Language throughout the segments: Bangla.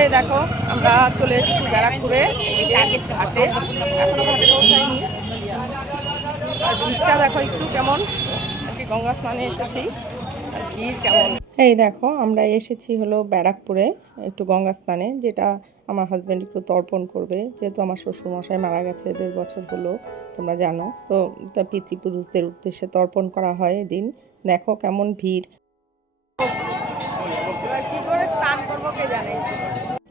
এই দেখো, আমরা চলে এসেছি ব্যারাকপুরে ঘাটে এখনও ঘাটে পৌঁছাইনি। আর ভিড়টা দেখো একটু কেমন। আর কি গঙ্গা স্নানে এসেছি। আর ভিড় কেমন। এই দেখো, আমরা এসেছি হলো ব্যারাকপুরে, একটু গঙ্গা স্নানে, যেটা আমার হাজব্যান্ড একটু তর্পণ করবে, যেহেতু আমার শ্বশুরমশাই মারা গেছে দেড় বছর হলো, তোমরা জানো। তো তা পিতৃপুরুষদের উদ্দেশ্যে তর্পণ করা হয় এদিন। দেখো কেমন ভিড়।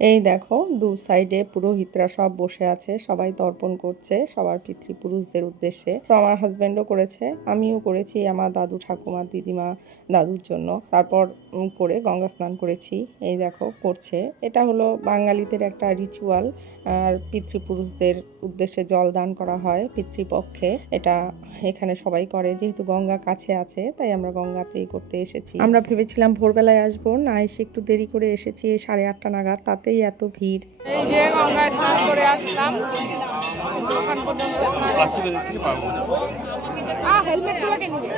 এই দেখো, দু সাইডে পুরোহিতরা সব বসে আছে, সবাই তর্পণ করছে, সবার পিতৃপুরুষদের উদ্দেশ্যে। তো আমার হাজব্যান্ডও করেছে, আমিও করেছি আমার দাদু ঠাকুমা, দিদিমা দাদুর জন্য। তারপর করে গঙ্গা স্নান করেছি, এই দেখো, করছে। এটা হলো বাঙালিদের একটা রিচুয়াল আর পিতৃপুরুষদের উদ্দেশ্যে জল দান করা হয় পিতৃপক্ষে। এটা এখানে সবাই করে, যেহেতু গঙ্গা কাছে আছে, তাই আমরা গঙ্গাতেই করতে এসেছি। আমরা ভেবেছিলাম ভোরবেলায় আসব, না এসে একটু দেরি করে এসেছি, সাড়ে আটটা নাগাদ। তাতেই এত ভিড়। এই যে গঙ্গায় স্নান করে আসলাম। ওখান পর্যন্ত হেলমেট লাগে নিবে।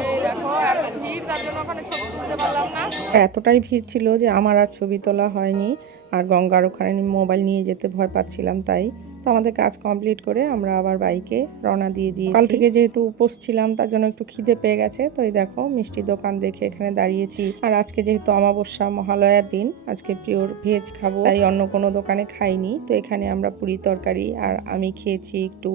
এই দেখো এত ভিড় তার জন্য ওখানে ছবি তুলতে পারলাম না। এতটাই ভিড় ছিল যে আমার আর ছবি তোলা হয়নি। আর গঙ্গার ওখানে মোবাইল নিয়ে যেতে ভয় পাচ্ছিলাম তাই। তো আমাদের কাজ কমপ্লিট করে আমরা আবার বাইকে রওনা দিয়ে দিই কাল থেকে যেহেতু উপোস ছিলাম, তার জন্য একটু খিদে পেয়ে গেছে। তো এই দেখো মিষ্টি দোকান দেখে এখানে দাঁড়িয়েছি। আর আজকে যেহেতু অমাবস্যা, মহালয়ার দিন, আজকে পিওর ভেজ খাব। তাই অন্য কোনো দোকানে খাইনি। তো এখানে আমরা পুরি তরকারি আর আমি খেয়েছি একটু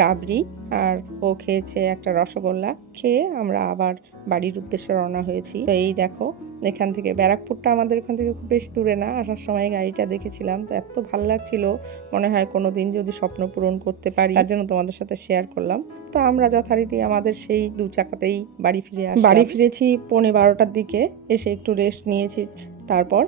রাবড়ি আর ও খেয়েছে একটা রসগোল্লা। খেয়ে আমরা আবার বাড়ির উদ্দেশ্যে রওনা হয়েছি। তো এই দেখো এখান থেকে। ব্যারাকপুরটা আমাদের এখান থেকে খুব বেশি দূরে না। আসার সময় গাড়িটা দেখেছিলাম। তো এত ভালো লাগছিল। মনে হয় কোনো দিন যদি স্বপ্ন পূরণ করতে পারি। তার জন্য তোমাদের সাথে শেয়ার করলাম। তো আমরা যথারীতি আমাদের সেই দু চাকাতেই বাড়ি ফিরে আসি বাড়ি ফিরেছি পৌনে বারোটার দিকে। এসে একটু রেস্ট নিয়েছি। তারপর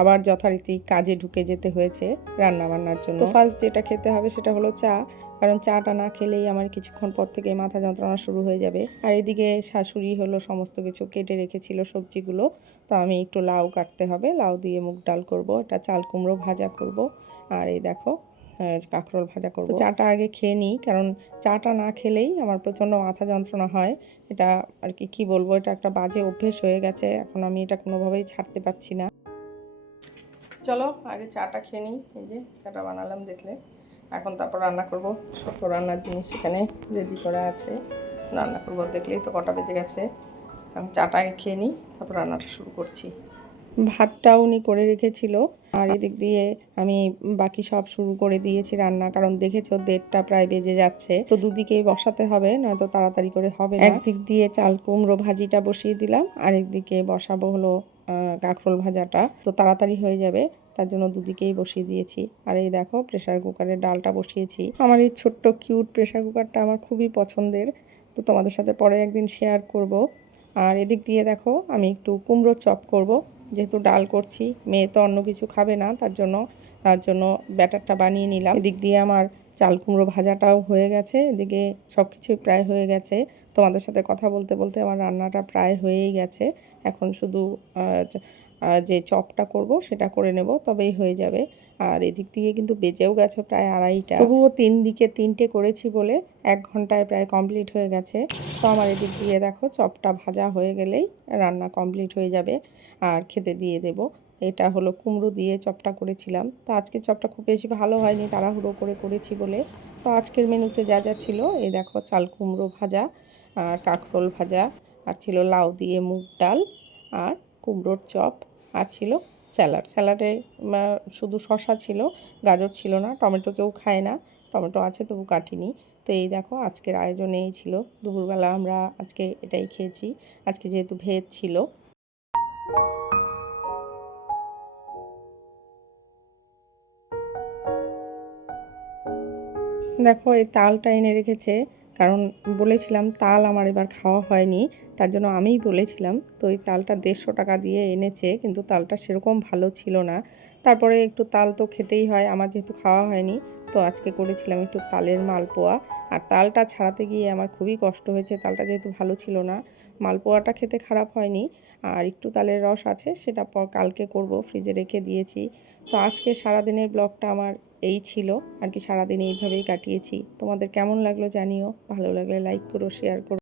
আবার যথারীতি কাজে ঢুকে যেতে হয়েছে রান্না বান্নার জন্য। তো ফার্স্ট যেটা খেতে হবে সেটা হলো চা কারণ চাটা না খেলেই আমার কিছুক্ষণ পর থেকে মাথা যন্ত্রণা শুরু হয়ে যাবে। আর এদিকে শাশুড়ি হলো সমস্ত কিছু কেটে রেখেছিল সবজিগুলো তো আমি একটু লাউ কাটতে হবে। লাউ দিয়ে মুগ ডাল করব এটা চাল কুমড়ো ভাজা করব আর এই দেখো কাঁকরোল ভাজা করব। চাটা আগে খেয়ে নিই কারণ চাটা না খেলেই আমার প্রচণ্ড মাথা যন্ত্রণা হয়। এটা আর কি কি বলব এটা একটা বাজে অভ্যেস হয়ে গেছে এখন আমি এটা কোনোভাবেই ছাড়তে পারছি না। চলো, আগে চাটা খেয়ে নিই। এই যে চাটা বানালাম দেখলে। এখন তারপর রান্না করব। সব রান্নার জিনিস এখানে রেডি করা আছে। রান্না করব দেখলেই তো কটা বেজে গেছে। আমি চাটা আগে খেয়ে নিই, তারপর রান্নাটা শুরু করছি। ভাতটা উনি করে রেখেছিল। আর এদিক দিয়ে আমি বাকি সব শুরু করে দিয়েছি রান্না, কারণ দেখেছ দেড়টা প্রায় বেজে যাচ্ছে। তো দুদিকেই বসাতে হবে, নয়তো তাড়াতাড়ি করে হবে একদিক দিয়ে চাল কুমড়ো ভাজিটা বসিয়ে দিলাম আর একদিকে বসাবো হলো কাঁকরোল ভাজাটা, তো তাড়াতাড়ি হয়ে যাবে। তার জন্য দুদিকেই বসিয়ে দিয়েছি। আর এই দেখো প্রেসার কুকারে ডালটা বসিয়েছি। আমার এই ছোট্ট কিউট প্রেসার কুকারটা আমার খুবই পছন্দের। তো তোমাদের সাথে পরে একদিন শেয়ার করব। আর এদিক দিয়ে দেখো, আমি একটু কুমড়ো চপ করব। যেহেতু ডাল করছি, মেয়ে তো অন্য কিছু খাবে না, তার জন্য তার জন্য ব্যাটারটা বানিয়ে নিলাম। এদিক দিয়ে আমার চাল কুমড়ো ভাজাটাও হয়ে গেছে, এদিকে সব কিছুই প্রায় হয়ে গেছে। তোমাদের সাথে কথা বলতে বলতে আমার রান্নাটা প্রায় হয়েই গেছে। এখন শুধু যে চপটা করব সেটা করে নেব, তবেই হয়ে যাবে। আর এদিক দিয়ে কিন্তু বেজেও গেছে প্রায় আড়াইটা। তবুও তিন দিকে তিনটে করেছি বলে এক ঘন্টায় প্রায় কমপ্লিট হয়ে গেছে। তো আমার এদিক দিয়ে দেখো, চপটা ভাজা হয়ে গেলেই রান্না কমপ্লিট হয়ে যাবে। আর খেতে দিয়ে দেব। এটা হলো কুমড়ো দিয়ে চপটা করেছিলাম। তো আজকে চপটা খুব বেশি ভালো হয়নি, তাড়াহুড়ো করে করেছি বলে। তো আজকের মেনুতে যা যা ছিল এই দেখো চাল কুমড়ো ভাজা, আর কাঁকরোল ভাজা, আর ছিল লাউ দিয়ে মুগ ডাল, আর কুমড়োর চপ, আর ছিল স্যালাড। স্যালাডে শুধু শশা ছিল, গাজর ছিল না, টমেটো কেউ খায় না, টমেটো আছে তবু কাটিনি। তো এই দেখো আজকের আয়োজন এই ছিল। দুপুরবেলা আমরা আজকে এটাই খেয়েছি। আজকে যেহেতু ভেজ ছিল। দেখো, এই তালটা এনে রেখেছে। কারণ বলেছিলাম তাল আমার এবার খাওয়া হয়নি, তার জন্য আমিই বলেছিলাম, তো এই তালটা দেড়শো টাকা দিয়ে এনেছে, কিন্তু তালটা সেরকম ভালো ছিল না। তারপরে একটু তাল তো খেতেই হয়, আমার যেহেতু খাওয়া হয়নি, তো আজকে করেছিলাম একটু তালের মালপোয়া। আর তালটা ছাড়াতে গিয়ে আমার খুবই কষ্ট হয়েছে, তালটা যেহেতু ভালো ছিল না, মালপোয়াটা খেতে খারাপ হয়নি। আর একটু তালের রস আছে, সেটা কালকে করব, ফ্রিজে রেখে দিয়েছি। তো আজকে সারাদিনের ব্লগটা আমার এই ছিল। আর কি সারাদিন এইভাবেই কাটিয়েছি। তোমাদের কেমন লাগল জানিও। ভালো লাগলে লাইক করো শেয়ার করো।